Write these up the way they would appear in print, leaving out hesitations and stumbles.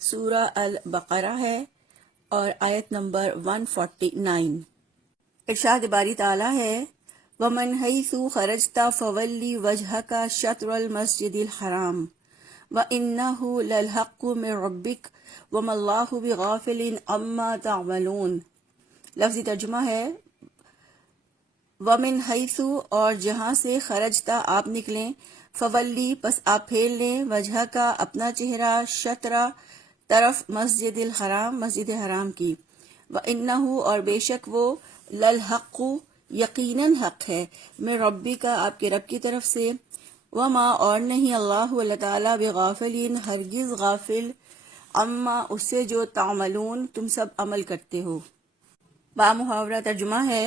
سورہ البقرہ ہے اور آیت نمبر 149۔ ارشاد باری تعالیٰ ہے وَمَنْ حَيْثُ خَرَجْتَ فَوَلِّ وَجْهَكَ شَطْرَ الْمَسْجِدِ الْحَرَامِ وَإِنَّهُ لَلْحَقُّ مِنْ رَبِّكَ وَمَا اللَّهُ بِغَافِلٍ عَمَّا تَعْمَلُونَ۔ لفظی ترجمہ ہے وَمِنْ حَيْثُ اور جہاں سے خرجتا آپ نکلیں، فولی پس آپ پھیر لیں، وجہ کا اپنا چہرہ، شطرہ طرف مسجد الحرام مسجد حرام کی، وَإِنَّهُ اور بے شک وہ لَلْحَقُّ یقیناً حق ہے، من ربی کا آپ کے رب کی طرف سے، وما اور نہیں اللہ تعالیٰ بغافلین ہرگز غافل، اما اس سے جو تعملون تم سب عمل کرتے ہو۔ با محاورہ ترجمہ ہے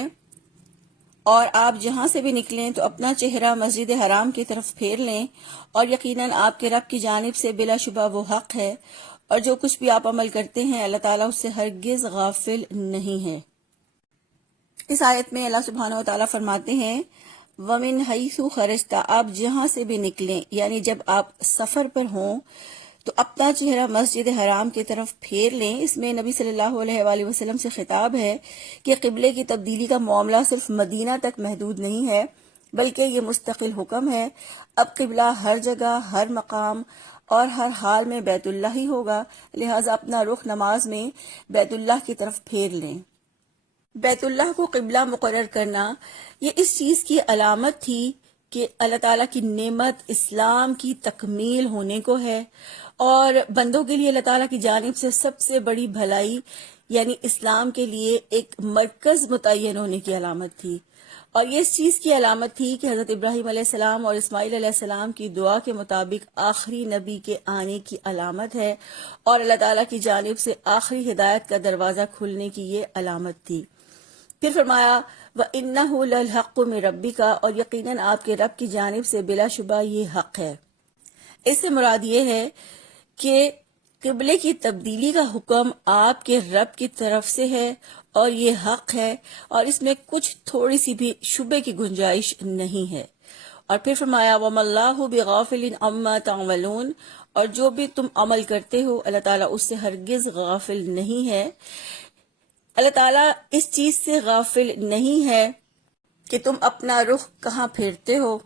اور آپ جہاں سے بھی نکلیں تو اپنا چہرہ مسجد حرام کی طرف پھیر لیں، اور یقیناً آپ کے رب کی جانب سے بلا شبہ وہ حق ہے، اور جو کچھ بھی آپ عمل کرتے ہیں اللہ تعالیٰ اس سے ہرگز غافل نہیں ہے۔ اس آیت میں اللہ سبحانہ و تعالیٰ فرماتے ہیں وَمِنْ حَيْثُ خَرَجْتَ آپ جہاں سے بھی نکلیں، یعنی جب آپ سفر پر ہوں تو اپنا چہرہ مسجد حرام کی طرف پھیر لیں۔ اس میں نبی صلی اللہ علیہ وآلہ وسلم سے خطاب ہے کہ قبلے کی تبدیلی کا معاملہ صرف مدینہ تک محدود نہیں ہے، بلکہ یہ مستقل حکم ہے۔ اب قبلہ ہر جگہ، ہر مقام اور ہر حال میں بیت اللہ ہی ہوگا، لہٰذا اپنا رخ نماز میں بیت اللہ کی طرف پھیر لیں۔ بیت اللہ کو قبلہ مقرر کرنا یہ اس چیز کی علامت تھی کہ اللہ تعالیٰ کی نعمت اسلام کی تکمیل ہونے کو ہے، اور بندوں کے لیے اللہ تعالیٰ کی جانب سے سب سے بڑی بھلائی یعنی اسلام کے لیے ایک مرکز متعین ہونے کی علامت تھی، اور یہ اس چیز کی علامت تھی کہ حضرت ابراہیم علیہ السلام اور اسماعیل علیہ السلام کی دعا کے مطابق آخری نبی کے آنے کی علامت ہے، اور اللہ تعالیٰ کی جانب سے آخری ہدایت کا دروازہ کھلنے کی یہ علامت تھی۔ پھر فرمایا وَإِنَّهُ لَلْحَقُّ مِن رَبِّكَ اور یقیناً آپ کے رب کی جانب سے بلا شبہ یہ حق ہے۔ اس سے مراد یہ ہے کہ قبلے کی تبدیلی کا حکم آپ کے رب کی طرف سے ہے، اور یہ حق ہے، اور اس میں کچھ تھوڑی سی بھی شبے کی گنجائش نہیں ہے۔ اور پھر فرمایا وَمَا اللَّهُ بِغَافِلٍ عَمَّا تَعْمَلُونَ اور جو بھی تم عمل کرتے ہو اللہ تعالیٰ اس سے ہرگز غافل نہیں ہے۔ اللہ تعالیٰ اس چیز سے غافل نہیں ہے کہ تم اپنا رخ کہاں پھیرتے ہو۔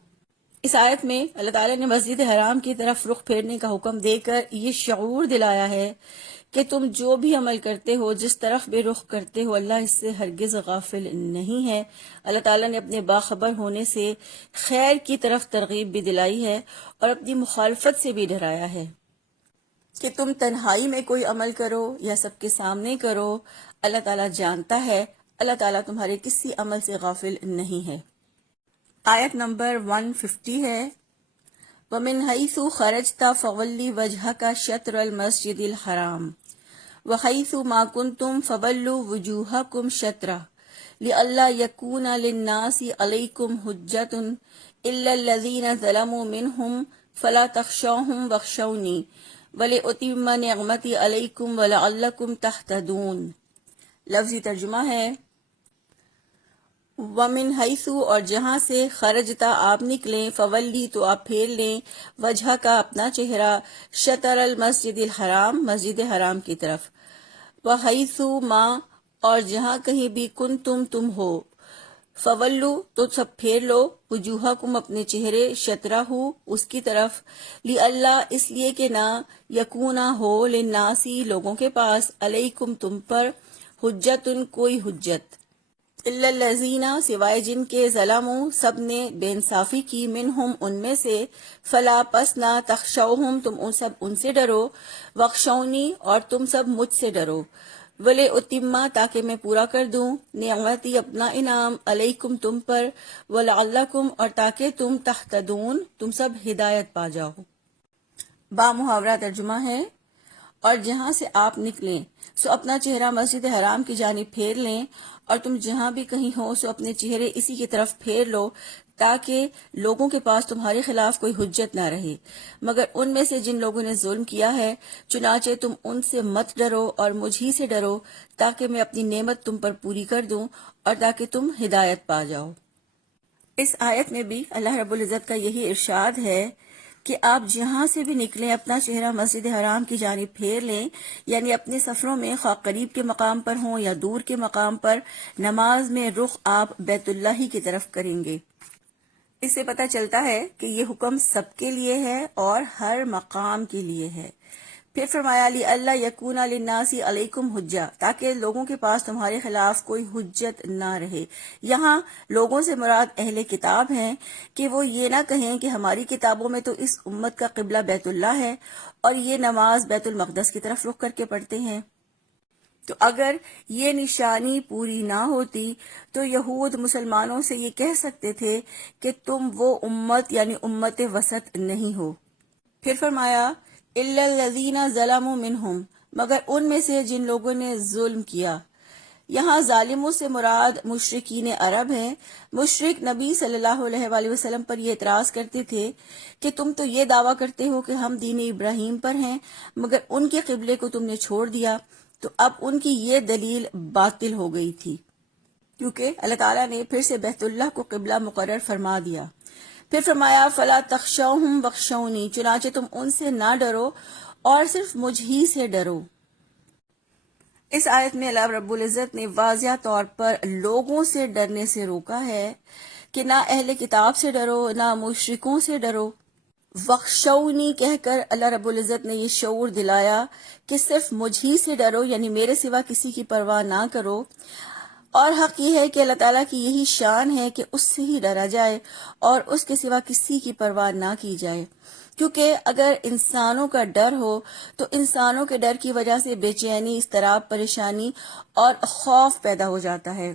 اس آیت میں اللہ تعالیٰ نے مسجد حرام کی طرف رخ پھیرنے کا حکم دے کر یہ شعور دلایا ہے کہ تم جو بھی عمل کرتے ہو، جس طرف بھی رخ کرتے ہو، اللہ اس سے ہرگز غافل نہیں ہے۔ اللہ تعالیٰ نے اپنے باخبر ہونے سے خیر کی طرف ترغیب بھی دلائی ہے، اور اپنی مخالفت سے بھی ڈرایا ہے کہ تم تنہائی میں کوئی عمل کرو یا سب کے سامنے کرو، اللہ تعالیٰ جانتا ہے، اللہ تعالیٰ تمہارے کسی عمل سے غافل نہیں ہے۔ آیت نمبر 150 ہے وَمِنْ حَيْثُ خَرَجْتَ فَوَلِّ وَجْهَكَ شَطْرَ الْمَسْجِدِ الْحَرَامِ وَحَيْثُ مَا كُنْتُمْ فَوَلُّوا وُجُوهَكُمْ شَطْرَهُ لِئَلَّا يَكُونَ لِلنَّاسِ عَلَيْكُمْ حُجَّةٌ إِلَّا الَّذِينَ ظَلَمُوا مِنْهُمْ فَلَا تَخْشَوْهُمْ وَاخْشَوْنِي وَلِأُتِمَّ نِعْمَتِي عَلَيْكُمْ وَلَعَلَّكُمْ تَهْتَدُونَ۔ لفظی ترجمہ ہے وَمِنْ حَيْثُ اور جہاں سے خرجتا آپ نکلیں، فولی تو آپ پھیر لیں، وجہ کا اپنا چہرہ، شطر المسجد الحرام مسجد حرام کی طرف، وَحَيْثُ ما اور جہاں کہیں بھی تم ہو، فولو تو سب پھیر لو، وجوہکم اپنے چہرے، شطرہ اس کی طرف، لِأَلَّا اس لیے کہ نہ یکونا ہو، للناسی لوگوں کے پاس، علیکم تم پر، حجتن کوئی حجت، الا الذین سوائے جن کے ظلموا سب نے بے انصافی کی، منہم ان میں سے، فلا پس نہ تخشوہم تم ان سے ڈرو، واخشونی اور تم سب مجھ سے ڈرو، ولی اتما تاکہ میں پورا کر دوں، نعمتی اپنا انعام، علیکم تم پر، ولعلکم اور تاکہ تم تہتدون تم سب ہدایت پا جاؤ۔ با محاورہ ترجمہ ہے اور جہاں سے آپ نکلیں سو اپنا چہرہ مسجد حرام کی جانب پھیر لیں، اور تم جہاں بھی کہیں ہو سو اپنے چہرے اسی کی طرف پھیر لو، تاکہ لوگوں کے پاس تمہارے خلاف کوئی حجت نہ رہے، مگر ان میں سے جن لوگوں نے ظلم کیا ہے، چنانچہ تم ان سے مت ڈرو اور مجھ ہی سے ڈرو، تاکہ میں اپنی نعمت تم پر پوری کر دوں اور تاکہ تم ہدایت پا جاؤ۔ اس آیت میں بھی اللہ رب العزت کا یہی ارشاد ہے کہ آپ جہاں سے بھی نکلیں اپنا چہرہ مسجد حرام کی جانب پھیر لیں، یعنی اپنے سفروں میں خواہ قریب کے مقام پر ہوں یا دور کے مقام پر، نماز میں رخ آپ بیت اللہ ہی کی طرف کریں گے۔ اس سے پتہ چلتا ہے کہ یہ حکم سب کے لیے ہے اور ہر مقام کے لیے ہے۔ پھر فرمایا لی اللہ یکون للناس علیکم حجہ، تاکہ لوگوں کے پاس تمہارے خلاف کوئی حجت نہ رہے۔ یہاں لوگوں سے مراد اہل کتاب ہیں کہ وہ یہ نہ کہیں کہ ہماری کتابوں میں تو اس امت کا قبلہ بیت اللہ ہے اور یہ نماز بیت المقدس کی طرف رخ کر کے پڑھتے ہیں۔ تو اگر یہ نشانی پوری نہ ہوتی تو یہود مسلمانوں سے یہ کہہ سکتے تھے کہ تم وہ امت یعنی امت وسط نہیں ہو۔ پھر فرمایا الا الذین ظلموا منہم، مگر ان میں سے جن لوگوں نے ظلم کیا۔ یہاں ظالموں سے مراد مشرکین عرب ہیں۔ مشرک نبی صلی اللہ علیہ وآلہ وسلم پر یہ اعتراض کرتے تھے کہ تم تو یہ دعویٰ کرتے ہو کہ ہم دین ابراہیم پر ہیں، مگر ان کے قبلے کو تم نے چھوڑ دیا۔ تو اب ان کی یہ دلیل باطل ہو گئی تھی، کیونکہ اللہ تعالیٰ نے پھر سے بیت اللہ کو قبلہ مقرر فرما دیا۔ پھر فرمایا فلا تخشوہم واخشونی، چنانچہ تم ان سے نہ ڈرو اور صرف مجھ ہی سے ڈرو۔ اس آیت میں اللہ رب العزت نے واضح طور پر لوگوں سے ڈرنے سے روکا ہے کہ نہ اہل کتاب سے ڈرو نہ مشرکوں سے ڈرو۔ وخشونی کہہ کر اللہ رب العزت نے یہ شعور دلایا کہ صرف مجھ ہی سے ڈرو، یعنی میرے سوا کسی کی پرواہ نہ کرو۔ اور حق یہ ہے کہ اللہ تعالیٰ کی یہی شان ہے کہ اس سے ہی ڈرا جائے اور اس کے سوا کسی کی پرواہ نہ کی جائے، کیونکہ اگر انسانوں کا ڈر ہو تو انسانوں کے ڈر کی وجہ سے بے چینی، اضطراب، پریشانی اور خوف پیدا ہو جاتا ہے،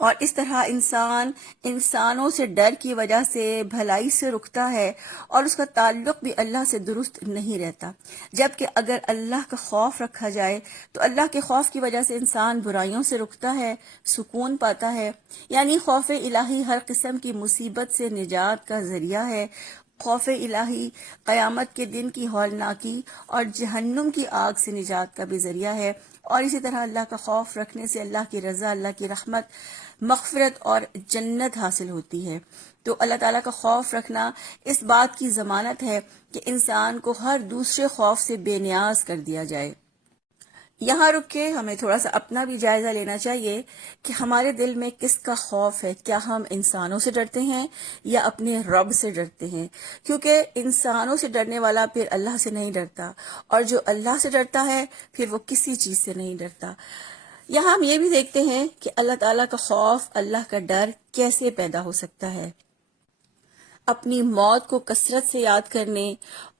اور اس طرح انسان انسانوں سے ڈر کی وجہ سے بھلائی سے رکتا ہے اور اس کا تعلق بھی اللہ سے درست نہیں رہتا۔ جبکہ اگر اللہ کا خوف رکھا جائے تو اللہ کے خوف کی وجہ سے انسان برائیوں سے رکتا ہے، سکون پاتا ہے۔ یعنی خوف الہی ہر قسم کی مصیبت سے نجات کا ذریعہ ہے۔ خوف الہی قیامت کے دن کی ہولناکی اور جہنم کی آگ سے نجات کا بھی ذریعہ ہے، اور اسی طرح اللہ کا خوف رکھنے سے اللہ کی رضا، اللہ کی رحمت، مغفرت اور جنت حاصل ہوتی ہے۔ تو اللہ تعالیٰ کا خوف رکھنا اس بات کی ضمانت ہے کہ انسان کو ہر دوسرے خوف سے بے نیاز کر دیا جائے۔ یہاں رک کے ہمیں تھوڑا سا اپنا بھی جائزہ لینا چاہیے کہ ہمارے دل میں کس کا خوف ہے۔ کیا ہم انسانوں سے ڈرتے ہیں یا اپنے رب سے ڈرتے ہیں؟ کیونکہ انسانوں سے ڈرنے والا پھر اللہ سے نہیں ڈرتا، اور جو اللہ سے ڈرتا ہے پھر وہ کسی چیز سے نہیں ڈرتا۔ یہاں ہم یہ بھی دیکھتے ہیں کہ اللہ تعالیٰ کا خوف، اللہ کا ڈر کیسے پیدا ہو سکتا ہے۔ اپنی موت کو کثرت سے یاد کرنے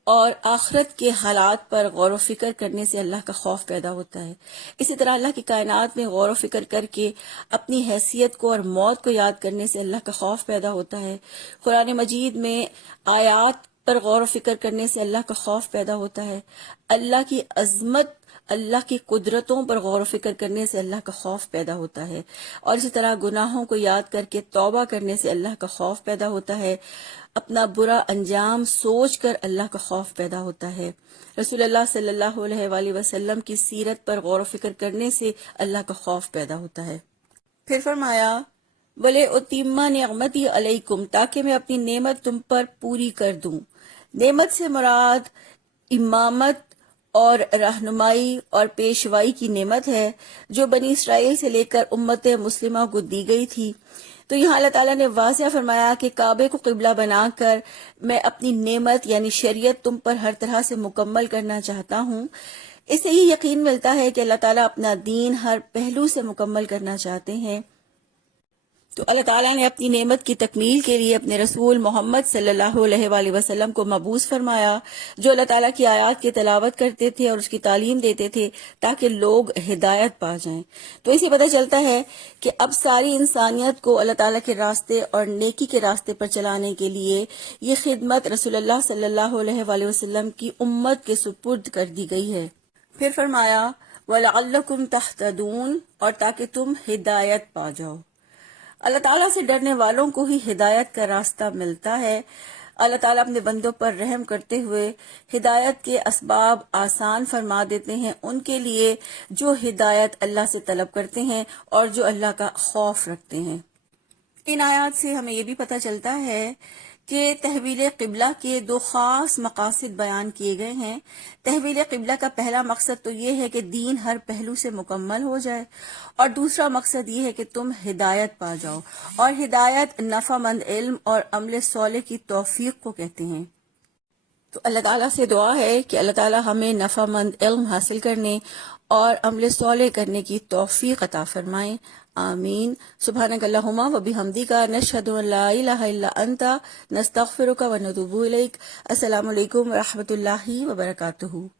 اور آخرت کے حالات پر غور و فکر کرنے سے اللہ کا خوف پیدا ہوتا ہے۔ اسی طرح اللہ کی کائنات میں غور و فکر کر کے اپنی حیثیت کو اور موت کو یاد کرنے سے اللہ کا خوف پیدا ہوتا ہے۔ قرآن مجید میں آیات پر غور و فکر کرنے سے اللہ کا خوف پیدا ہوتا ہے۔ اللہ کی عظمت، اللہ کی قدرتوں پر غور و فکر کرنے سے اللہ کا خوف پیدا ہوتا ہے، اور اسی طرح گناہوں کو یاد کر کے توبہ کرنے سے اللہ کا خوف پیدا ہوتا ہے۔ اپنا برا انجام سوچ کر اللہ کا خوف پیدا ہوتا ہے۔ رسول اللہ صلی اللہ علیہ وآلہ وسلم کی سیرت پر غور و فکر کرنے سے اللہ کا خوف پیدا ہوتا ہے۔ پھر فرمایا بولے اتیما نعمتی علیکم، تاکہ میں اپنی نعمت تم پر پوری کر دوں۔ نعمت سے مراد امامت اور رہنمائی اور پیشوائی کی نعمت ہے جو بنی اسرائیل سے لے کر امت مسلمہ کو دی گئی تھی۔ تو یہاں اللہ تعالیٰ نے واضح فرمایا کہ کعبے کو قبلہ بنا کر میں اپنی نعمت یعنی شریعت تم پر ہر طرح سے مکمل کرنا چاہتا ہوں۔ اس سے یہ یقین ملتا ہے کہ اللہ تعالیٰ اپنا دین ہر پہلو سے مکمل کرنا چاہتے ہیں۔ تو اللہ تعالیٰ نے اپنی نعمت کی تکمیل کے لیے اپنے رسول محمد صلی اللہ علیہ وآلہ وسلم کو مبعوث فرمایا، جو اللہ تعالیٰ کی آیات کی تلاوت کرتے تھے اور اس کی تعلیم دیتے تھے تاکہ لوگ ہدایت پا جائیں۔ تو اسے پتہ چلتا ہے کہ اب ساری انسانیت کو اللہ تعالیٰ کے راستے اور نیکی کے راستے پر چلانے کے لیے یہ خدمت رسول اللہ صلی اللہ علیہ وآلہ وسلم کی امت کے سپرد کر دی گئی ہے۔ پھر فرمایا وَلَعَلَّكُمْ تَهْتَدُونَ، اور تاکہ تم ہدایت پا جاؤ۔ اللہ تعالیٰ سے ڈرنے والوں کو ہی ہدایت کا راستہ ملتا ہے۔ اللہ تعالیٰ اپنے بندوں پر رحم کرتے ہوئے ہدایت کے اسباب آسان فرما دیتے ہیں ان کے لیے جو ہدایت اللہ سے طلب کرتے ہیں اور جو اللہ کا خوف رکھتے ہیں۔ ان آیات سے ہمیں یہ بھی پتہ چلتا ہے کہ تحویل قبلہ کے 2 خاص مقاصد بیان کیے گئے ہیں۔ تحویل قبلہ کا پہلا مقصد تو یہ ہے کہ دین ہر پہلو سے مکمل ہو جائے، اور دوسرا مقصد یہ ہے کہ تم ہدایت پا جاؤ، اور ہدایت نفع مند علم اور عمل صالح کی توفیق کو کہتے ہیں۔ تو اللہ تعالیٰ سے دعا ہے کہ اللہ تعالیٰ ہمیں نفع مند علم حاصل کرنے اور عمل صالح کرنے کی توفیق عطا فرمائیں، آمین۔ سبحانک اللہم و بحمدک نشہد ان لا الہ الا انت نستغفرک و نتوب الیک۔ السلام علیکم و رحمۃ اللہ وبرکاتہ۔